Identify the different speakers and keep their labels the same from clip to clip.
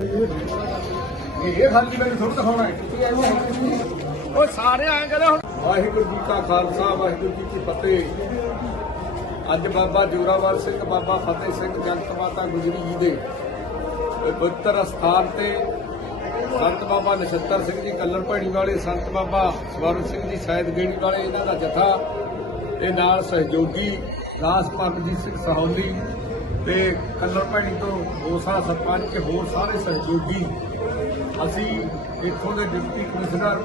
Speaker 1: ਇਹ ਖਾਲੀ ਮੈਨੂੰ ਥੋੜਾ ਦਿਖਾਉਣਾ ਹੈ। ਉਹ ਸਾਰੇ ਆਂ ਕਹਿੰਦੇ ਹੁਣ। ਵਾਹਿਗੁਰੂ ਜੀ ਕਾ ਖਾਲਸਾ, ਵਾਹਿਗੁਰੂ ਜੀ ਕੀ ਫਤਿਹ। ਅੱਜ ਬਾਬਾ ਜੋਰਾਵਰ ਸਿੰਘ, ਬਾਬਾ ਫਤਿਹ ਸਿੰਘ ਜਗਤ ਮਾਤਾ ਗੁਜਰੀ ਜੀ ਦੇ ਪਵਿੱਤਰ ਅਸਥਾਨ ਤੇ ਸੰਤ ਬਾਬਾ ਨਛੱਤਰ ਸਿੰਘ ਜੀ ਕੱਲਰ ਭੈਣੀ ਵਾਲੇ, ਸੰਤ ਬਾਬਾ ਸਵਰਨ ਸਿੰਘ ਜੀ ਸ਼ਾਇਦ ਗੇੜੀ ਵਾਲੇ, ਇਹਨਾਂ ਦਾ ਜਥਾ ਤੇ ਨਾਲ ਸਹਿਯੋਗੀ ਦਾਸ ਪਰਮਜੀਤ ਸਿੰਘ ਸਹੌਲੀ ਤੇ ਕੱਲਰ ਭੈਣੀ ਤੋਂ ਗੋਸਾ ਸਰਪੰਚ ਤੇ ਹੋਰ ਸਾਰੇ ਸਹਿਯੋਗੀ ਅਸੀਂ ਇੱਥੋਂ ਦੇ ਡਿਪਟੀ ਕਮਿਸ਼ਨਰ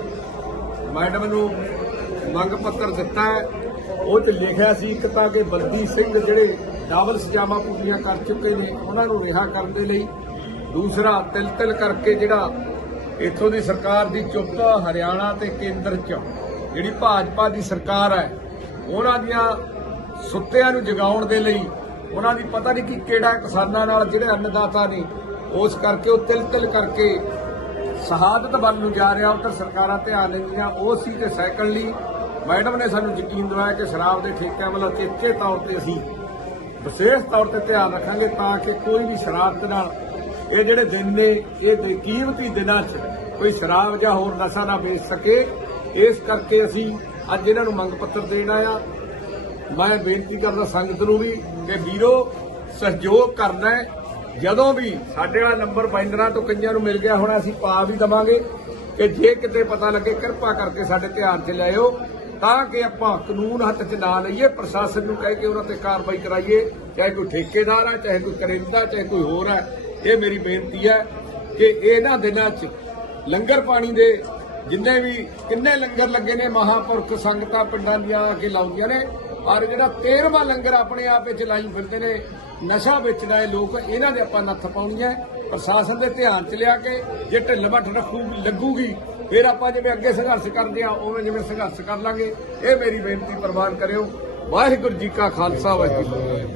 Speaker 1: ਮੈਡਮ ਨੂੰ ਮੰਗ ਪੱਤਰ ਦਿੱਤਾ ਹੈ। ਉਹ ਤੇ ਲਿਖਿਆ ਸੀ ਇੱਕ ਤਾਂ ਕਿ ਬੰਦੀ ਸਿੰਘ ਜਿਹੜੇ ਡਬਲ ਸਜ਼ਾਵਾਂ ਪੂਰੀਆਂ ਕਰ ਚੁੱਕੇ ਨੇ, ਉਹਨਾਂ ਨੂੰ ਰਿਹਾ ਕਰਨ ਦੇ ਲਈ। ਦੂਸਰਾ ਤਿਲ ਤਿਲ ਕਰਕੇ ਜਿਹੜਾ ਇੱਥੋਂ ਦੀ ਸਰਕਾਰ ਦੀ ਚੁੱਪ ਹਰਿਆਣਾ ਤੇ ਕੇਂਦਰ 'ਚ ਜਿਹੜੀ ਭਾਜਪਾ ਦੀ ਸਰਕਾਰ ਹੈ, ਉਹਨਾਂ ਦੀਆਂ ਸੁੱਤਿਆਂ ਨੂੰ ਜਗਾਉਣ ਦੇ ਲਈ ਉਹਨਾਂ ਦੀ ਪਤਾ ਨਹੀਂ ਕਿ ਕਿਹੜਾ ਕਿਸਾਨਾਂ ਨਾਲ ਜਿਹੜੇ ਅੰਨਦਾਤਾ ਨੇ, ਉਸ ਕਰਕੇ ਉਹ ਤਿਲ ਤਿਲ ਕਰਕੇ ਸ਼ਹਾਦਤ ਵੱਲ ਨੂੰ ਜਾ ਰਿਹਾ, ਉੱਧਰ ਸਰਕਾਰਾਂ ਧਿਆਨ ਦਿੰਦੀਆਂ ਉਹ ਸੀ ਤੇ ਸਾਈਕਲ ਲਈ। ਮੈਡਮ ਨੇ ਸਾਨੂੰ ਯਕੀਨ ਦਿਵਾਇਆ ਕਿ ਸ਼ਰਾਬ ਦੇ ਠੇਕਿਆਂ ਵੱਲ ਚੇਚੇ ਤੌਰ ਤੇ ਅਸੀਂ ਵਿਸ਼ੇਸ਼ ਤੌਰ ਤੇ ਧਿਆਨ ਰੱਖਾਂਗੇ ਤਾਂ ਕਿ ਕੋਈ ਵੀ ਸ਼ਰਾਰਤ ਨਾਲ ਇਹ ਜਿਹੜੇ ਦਿਨ ਨੇ, ਇਹ ਦੇ ਕੀਮਤੀ ਦਿਨਾਂ 'ਚ ਕੋਈ ਸ਼ਰਾਬ ਜਾਂ ਹੋਰ ਨਸ਼ਾ ਨਾ ਵੇਚ ਸਕੇ। ਇਸ ਕਰਕੇ ਅਸੀਂ ਅੱਜ ਇਹਨਾਂ ਨੂੰ ਮੰਗ ਪੱਤਰ ਦੇਣਾ ਆ ਮੈਂ ਬੇਨਤੀ ਕਰਦਾ ਸੰਗਤ ਨੂੰ ਵੀ ਕਿ ਵੀਰੋ, ਸਹਿਯੋਗ ਕਰਨਾ ਜਦੋਂ ਵੀ ਸਾਡੇ ਵਾਲਾ ਨੰਬਰ ਬਾਈਂਦਰਾਂ ਤੋਂ ਕਈਆਂ ਨੂੰ ਮਿਲ ਗਿਆ ਹੁਣ, ਅਸੀਂ ਪਾ ਵੀ ਦਵਾਂਗੇ। ਕਿ ਜੇ ਕਿਤੇ ਪਤਾ ਲੱਗੇ ਕਿਰਪਾ ਕਰਕੇ ਸਾਡੇ ਧਿਆਨ 'ਚ ਲਿਆਇਓ, ਤਾਂ ਕਿ ਆਪਾਂ ਕਾਨੂੰਨ ਹੱਥ 'ਚ ਨਾ ਲਈਏ, ਪ੍ਰਸ਼ਾਸਨ ਨੂੰ ਕਹਿ ਕੇ ਉਹਨਾਂ ਤੇ ਕਾਰਵਾਈ ਕਰਾਈਏ, ਚਾਹੇ ਕੋਈ ਠੇਕੇਦਾਰ ਹੈ ਚਾਹੇ ਕੋਈ ਕਰਿੰਦਾ, ਚਾਹੇ ਕੋਈ ਹੋਰ ਹੈ ਇਹ ਮੇਰੀ ਬੇਨਤੀ ਹੈ ਕਿ ਇਹਨਾਂ ਦਿਨਾਂ 'ਚ ਲੰਗਰ ਪਾਣੀ ਦੇ ਜਿੰਨੇ ਵੀ, ਕਿੰਨੇ ਲੰਗਰ ਲੱਗੇ ਨੇ, ਮਹਾਪੁਰਖ ਸੰਗਤਾਂ ਪਿੰਡਾਂ ਦੀਆਂ ਆ ਕੇ ਲਾਉਂਦੀਆਂ ਨੇ ਔਰ ਜਿਹੜਾ 13ਵਾਂ ਲੰਗਰ ਆਪਣੇ ਆਪ ਵਿੱਚ ਲਾਈ ਫਿਰਦੇ ਨੇ, ਨਸ਼ਾ ਵੇਚਣ ਵਾਲੇ ਲੋਕ ਇਹਨਾਂ ਦੇ ਆਪਾਂ ਨੱਥ ਪਾਉਣੀ ਹੈ, ਪ੍ਰਸ਼ਾਸਨ ਦੇ ਧਿਆਨ ਚ ਲਿਆ ਕੇ ਜੇ ਢਿੱਲ ਮੱਠ ਰੱਖੂ, ਲੱਗੂਗੀ, ਫਿਰ ਆਪਾਂ ਜਿਵੇਂ ਅੱਗੇ ਸੰਘਰਸ਼ ਕਰਦੇ ਆ ਉਵੇਂ ਜਿਵੇਂ ਸੰਘਰਸ਼ ਕਰ ਲਾਂਗੇ। ਇਹ ਮੇਰੀ ਬੇਨਤੀ ਪ੍ਰਵਾਨ ਕਰਿਓ। ਵਾਹਿਗੁਰੂ ਜੀ ਕਾ ਖਾਲਸਾ, ਵਾਹਿਗੁਰੂ ਜੀ